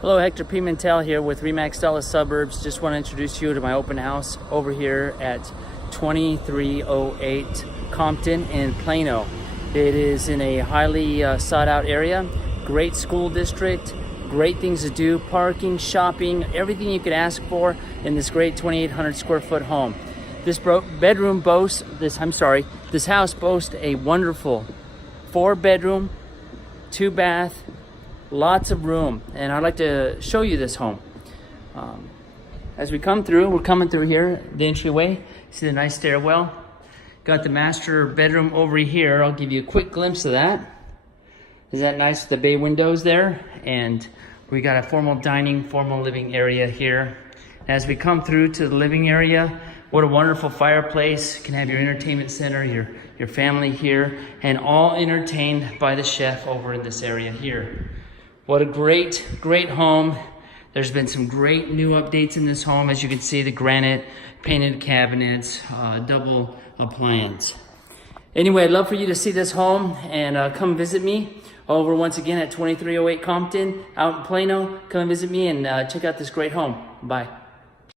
Hello, Hector Pimentel here with Remax Dallas Suburbs. Just want to introduce you to my open house over here at 2308 Compton in Plano. It is in a highly sought out area, great school district, great things to do, parking, shopping, everything you could ask for in this great 2,800 square foot home. This this house boasts a wonderful 4-bedroom, 2-bath, lots of room, and I'd like to show you this home. As we come through, we're coming through here, the entryway. See the nice stairwell? Got the master bedroom over here. I'll give you a quick glimpse of that. Isn't that nice with the bay windows there? And we got a formal dining, formal living area here. As we come through to the living area, what a wonderful fireplace. You can have your entertainment center, your family here, and all entertained by the chef over in this area here. What a great, great home. There's been some great new updates in this home. As you can see, the granite, painted cabinets, double appliance. Anyway, I'd love for you to see this home and come visit me over once again at 2308 Compton out in Plano. Come visit me and check out this great home. Bye.